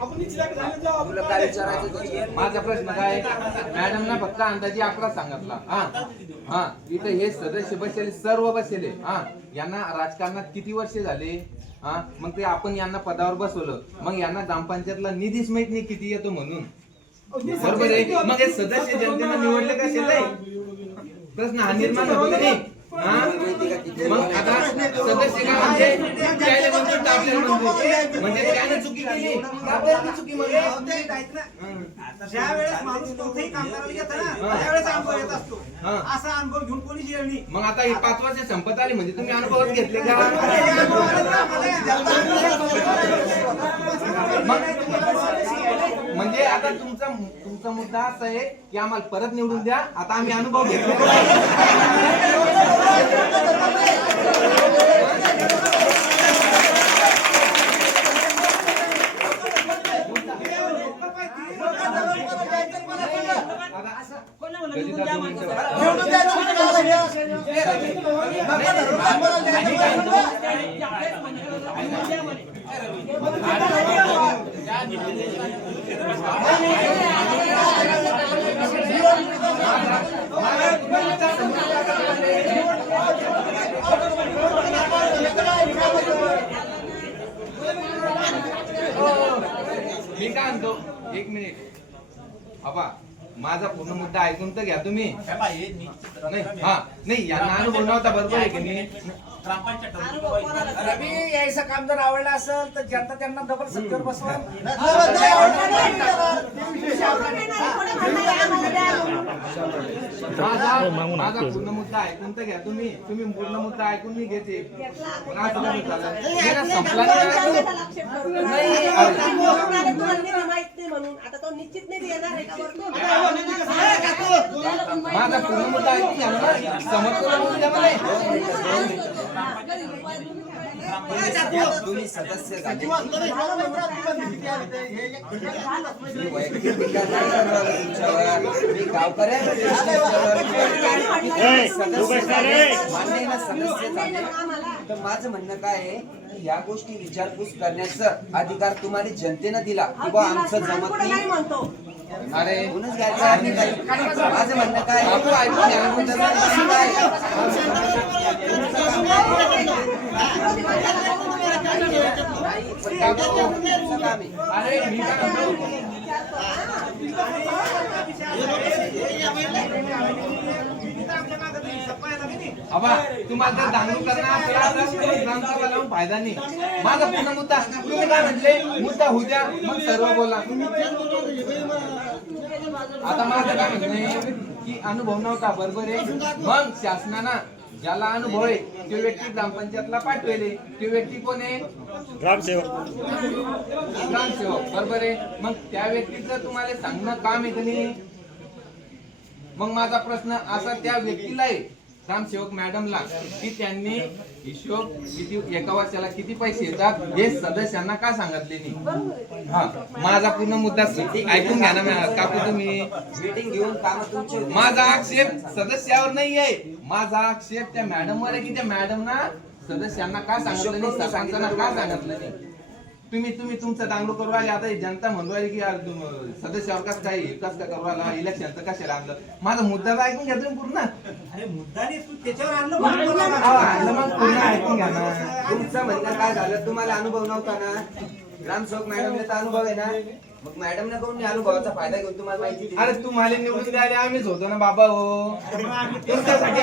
तुला काय विचारायचं? माझा प्रश्न काय, मॅडम ना फक्त अंदाजे आकडा सांगितला. हा इथे हे सदस्य बसले, सर्व बसले. यांना राजकारणात किती वर्ष झाले? मग ते आपण यांना पदावर बसवलं, मग यांना ग्रामपंचायतला निधीच माहित नाही किती येतो म्हणून. बरोबर आहे. मग हे सदस्य जनतेनं निवडले कशाला? प्रश्न हा निर्माण होतो नाही. मग आता सदस्य काय म्हणजे त्याने चुकी केली, आपल्याला चुकी म्हणली. ज्या वेळेस माणूस कोणतेही काम करायला येतं ना, त्यावेळेस अनुभव येत असतो. असा अनुभव घेऊन कोणी जेवणी. मग आता ही 5 वर्ष संपत आली म्हणजे तुम्ही अनुभवच घेतले का? म्हणजे आता तुमचा मुद्दा असा आहे की आम्हाला परत निवडून द्या, आता आम्ही अनुभव घेतले. मी काय म्हणतो, 1 मिनिट. बाबा माझा पूर्ण मुद्दा ऐकून तर घ्या तुम्ही. नाही यांना अनुभव नव्हता, बरोबर आहे की नाही? रवी यायचं काम जर आवडलं असेल तर जनता त्यांना डबल सत्तेवर बसवा. माझा पूर्ण मुद्दा ऐकून तर घ्या तुम्ही पूर्ण मुद्दा ऐकून नाही घेते. संपला माझा पूर्ण मुद्दा ऐकून घ्या ना, तुम्ही सदस्य तर माझं म्हणणं काय आहे, या गोष्टी विचारपूस करण्याचा अधिकार तुम्हाला जनतेनं दिला किंवा आमचं जमत नाही. अरे म्हणूनच घ्यायचं आहे काही. माझं म्हणणं काय अरे मी आबा तुम्हाला जर दांगडू करणार लावून फायदा नाही. माझा पूर्ण मुद्दा तुम्ही काय म्हटले, मुद्दा होऊ द्या मग सर्व बोला. आता माझं काय म्हणणं की अनुभव नव्हता, बरोबर आहे. मग शासनानं ज्याला अनुभव आहे तो व्यक्ती ग्रामपंचायतला पाठवेले. तो व्यक्ती कोण आहे? ग्रामसेवक, बरोबर आहे. मग त्या व्यक्तीचं तुम्हाला सांगणं काम आहे की नाही? मग माझा प्रश्न असा त्या व्यक्तीला आहे, ग्रामसेवक मॅडमला, की त्यांनी हिशोब किती एका वर्षाला किती पैसे येतात हे सदस्यांना का सांगितले नाही? माझा पूर्ण मुद्दा ऐकून घ्या ना काकू तुम्ही. मीटिंग घेऊन काम तुमचे. माझा आक्षेप सदस्यावर नाही आहे, माझा आक्षेप त्या मॅडमवर आहे की त्या मॅडमना सदस्यांना का सांगितलं नाही, सरपंचांना का सांगितलं नाही? तुम्ही तुमचं दांगडू करू राहिले. आता जनता म्हणू राहिली की सदस्यावर कस काय करू राहिला, इलेक्शनचं कशाला आणलं? माझा मुद्दा तर ऐकून घ्या तुम्ही पूर्ण. अरे मुद्दा नाही, तू त्याच्यावर आणलं मग पूर्ण ऐकून घ्या ना. तुमचं म्हणणं काय झालं, तुम्हाला अनुभव नव्हता ना, ग्रामसेवक मॅडमने तर अनुभव आहे ना, मग मॅडम ना करून अनुभवाचा फायदा घेऊन तुम्हाला माहिती. अरे तुम्हाला निवडून द्यायला आम्हीच होतो ना बाबा. हो तुमच्यासाठी